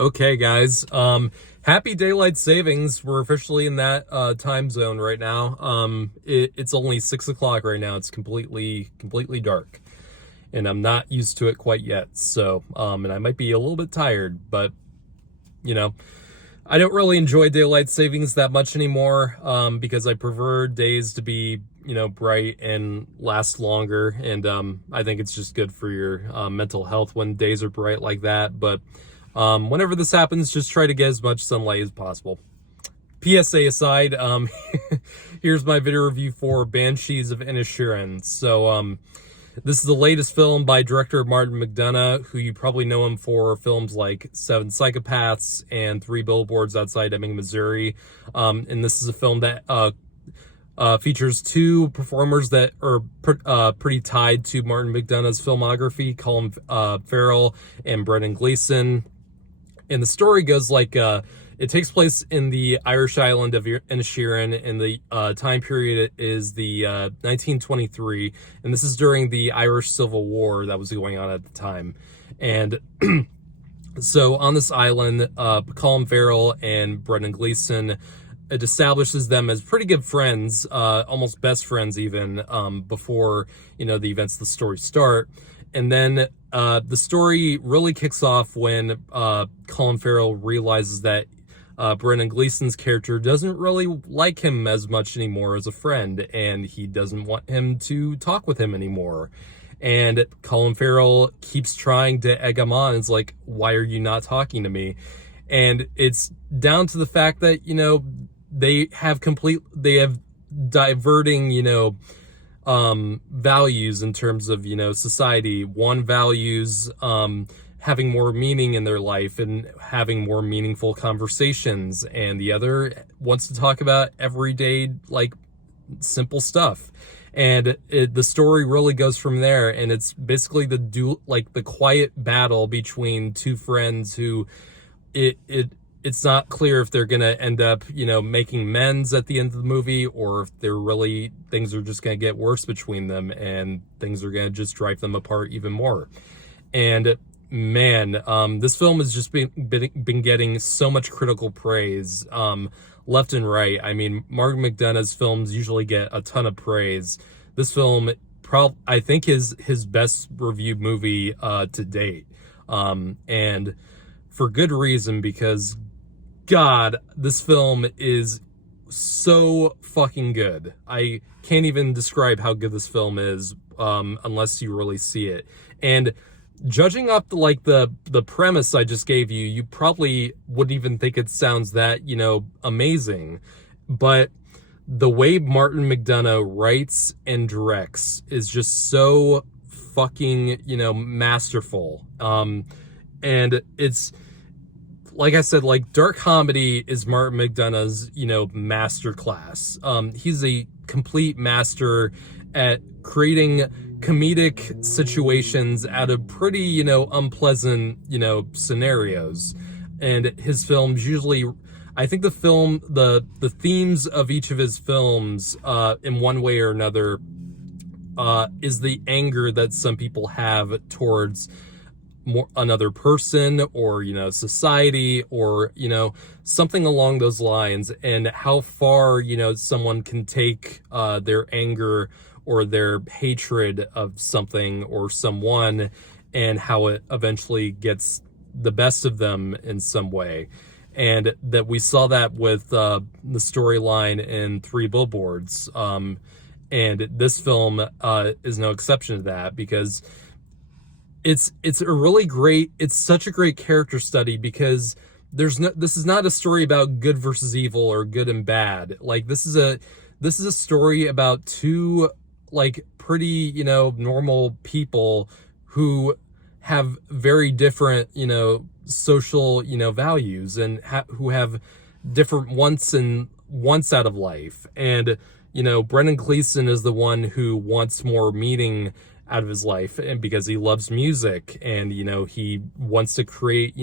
Okay, guys. Happy daylight savings. We're officially in that time zone right now. It's only 6 o'clock right now. It's completely dark, and I'm not used to it quite yet. So, and I might be a little bit tired, but you know, I don't really enjoy daylight savings that much anymore. Because I prefer days to be bright and last longer, and I think it's just good for your mental health when days are bright like that. But whenever this happens, just try to get as much sunlight as possible. PSA aside, here's my video review for Banshees of Inisherin. So, this is the latest film by director Martin McDonagh, who you probably know him for films like Seven Psychopaths and Three Billboards Outside Ebbing, Missouri. And this is a film that features two performers that are pretty tied to Martin McDonagh's filmography, Colin Farrell and Gleason. And the story goes like, it takes place in the Irish island of Inisherin, and the time period is the 1923, and this is during the Irish Civil War that was going on at the time. And so on this island, Colin Farrell and Brendan Gleeson, it establishes them as pretty good friends, almost best friends even, before the events of the story start. And then the story really kicks off when Colin Farrell realizes that Brendan Gleeson's character doesn't really like him as much anymore as a friend, and he doesn't want him to talk with him anymore. And Colin Farrell keeps trying to egg him on. It's like, why are you not talking to me? And it's down to the fact that, they have diverting, values in terms of, society. One values having more meaning in their life and having more meaningful conversations, and the other wants to talk about everyday, like, simple stuff. And the story really goes from there, and it's basically the quiet battle between two friends who it's not clear if they're gonna end up making amends at the end of the movie, or if things are just gonna get worse between them and things are gonna just drive them apart even more. And man, this film has just been getting so much critical praise, left and right. I mean, Martin McDonagh's films usually get a ton of praise. This film I think is his best reviewed movie to date, and for good reason, because God, this film is so fucking good. I can't even describe how good this film is unless you really see it. And judging up the premise I just gave you, you probably wouldn't even think it sounds that, amazing. But the way Martin McDonagh writes and directs is just so fucking, masterful. And it's, like I said, like, dark comedy is Martin McDonagh's, masterclass. He's a complete master at creating comedic situations out of pretty, unpleasant, scenarios. And his films usually, I think the themes of each of his films, in one way or another, is the anger that some people have towards another person, or society, or something along those lines, and how far someone can take their anger or their hatred of something or someone, and how it eventually gets the best of them in some way. And that we saw that with the storyline in Three Billboards, and this film is no exception to that, because it's such a great character study, because this is not a story about good versus evil or good and bad. Like, this is a story about two, like, pretty, normal people who have very different, social, values, and who have different wants out of life. And, Brendan Gleeson is the one who wants more meaning out of his life, and because he loves music, and he wants to create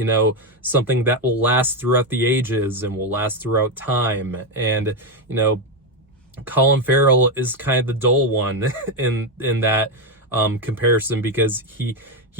something that will last throughout the ages and will last throughout time. And Colin Farrell is kind of the dull one in that comparison, because he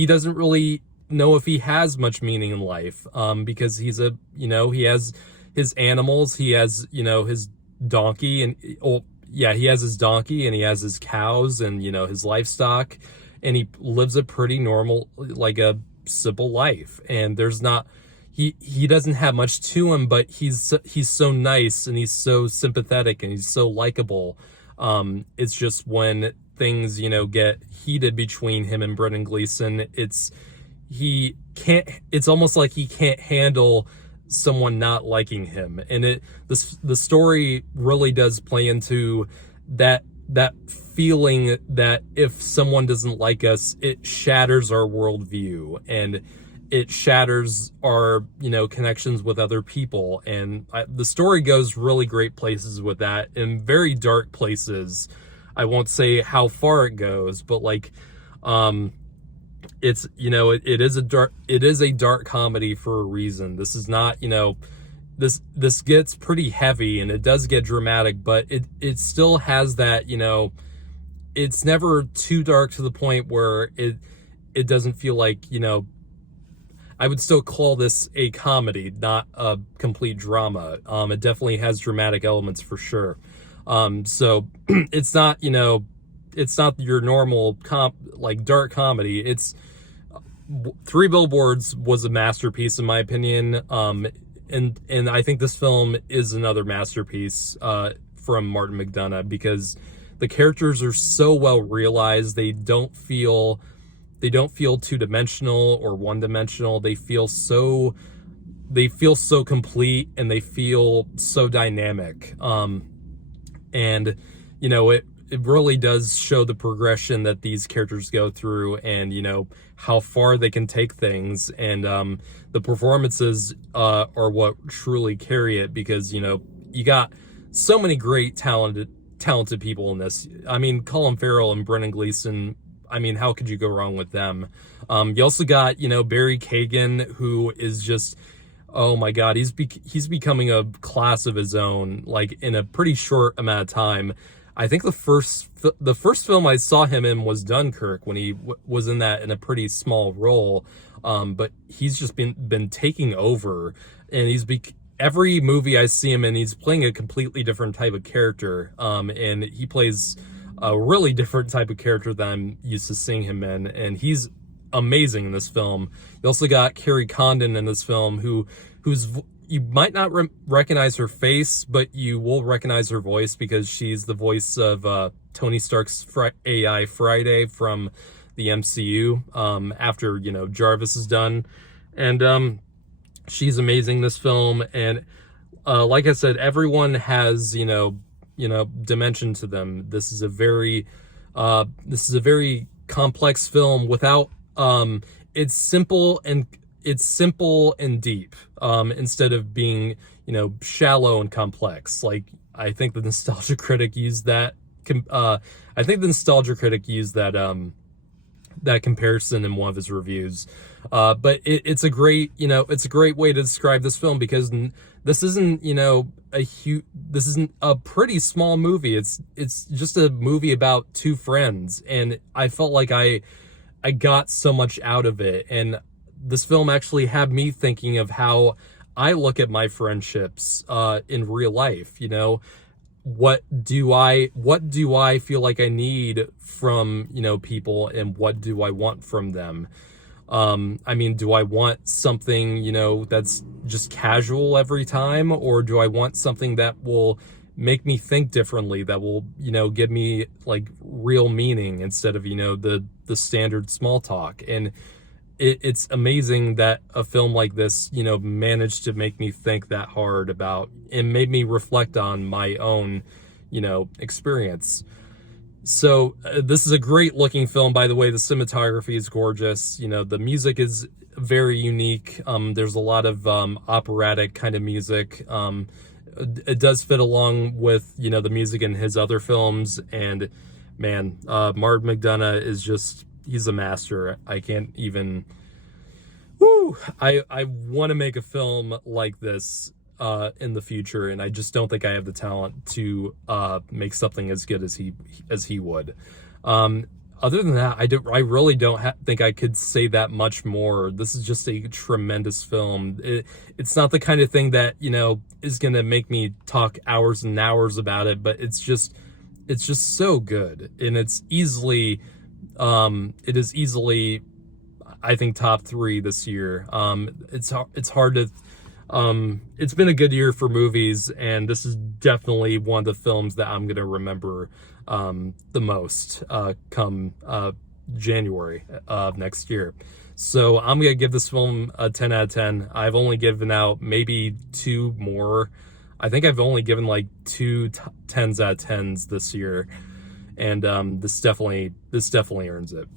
doesn't really know if he has much meaning in life, because he's a, he has his animals, he has, his donkey, and, oh, yeah, he has his donkey and he has his cows and, his livestock, and he lives a pretty normal, like a simple life. And there's not, he doesn't have much to him, but he's so nice and he's so sympathetic and he's so likable. It's just when things, get heated between him and Brendan Gleeson, it's almost like he can't handle someone not liking him. And the story really does play into that feeling that if someone doesn't like us, it shatters our worldview and it shatters our, connections with other people. And the story goes really great places with that, in very dark places. I won't say how far it goes, but like, it's, it is a dark comedy for a reason. This is not, this gets pretty heavy and it does get dramatic, but it still has that, it's never too dark to the point where it doesn't feel like, I would still call this a comedy, not a complete drama. It definitely has dramatic elements for sure. So it's not, it's not your normal like dark comedy. It's Three Billboards was a masterpiece in my opinion. And I think this film is another masterpiece from Martin McDonagh, because the characters are so well realized. They don't feel two-dimensional or one-dimensional. They feel so complete, and they feel so dynamic. And it really does show the progression that these characters go through, and how far they can take things. And the performances are what truly carry it, because you got so many great talented people in this. I mean, Colin Farrell and Brendan Gleeson, I mean, how could you go wrong with them? You also got, Barry Keoghan, who is just, oh my God, he's becoming a class of his own, like in a pretty short amount of time. I think the first film I saw him in was Dunkirk, when he was in that in a pretty small role. But he's just been taking over, and every movie I see him in, he's playing a completely different type of character. And he plays a really different type of character than I'm used to seeing him in, and he's amazing in this film. You also got Carrie Condon in this film, who's you might not recognize her face, but you will recognize her voice, because she's the voice of Tony Stark's AI Friday from the MCU, after Jarvis is done. And she's amazing in this film. And like I said, everyone has dimension to them. This is a very complex film without it's simple and deep, instead of being shallow and complex. Like, I think the Nostalgia Critic used that that comparison in one of his reviews. But it's a great way to describe this film, because this isn't this isn't a pretty small movie. It's just a movie about two friends, and I felt like I got so much out of it. And this film actually had me thinking of how I look at my friendships in real life. What do I feel like I need from people, and what do I want from them? I mean, do I want something that's just casual every time, or do I want something that will make me think differently, that will give me like real meaning, instead of the standard small talk? And it's amazing that a film like this managed to make me think that hard about, and made me reflect on my own experience. So this is a great looking film, by the way. The cinematography is gorgeous. The music is very unique. There's a lot of operatic kind of music. It does fit along with the music in his other films. And man, Martin McDonagh is just, he's a master. I can't even, I want to make a film like this in the future, and I just don't think I have the talent to make something as good as he would. other than that, I really don't think I could say that much more. This is just a tremendous film. It's not the kind of thing that, you know, is gonna make me talk hours and hours about it, but it's just so good, and it is easily, I think, top 3 this year. It's hard to. It's been a good year for movies, and this is definitely one of the films that I'm gonna remember the most come January of next year. So I'm gonna give this film a 10 out of 10. I've only given out maybe 2 more. I think I've only given like 2 10s out of 10s this year, and this definitely earns it.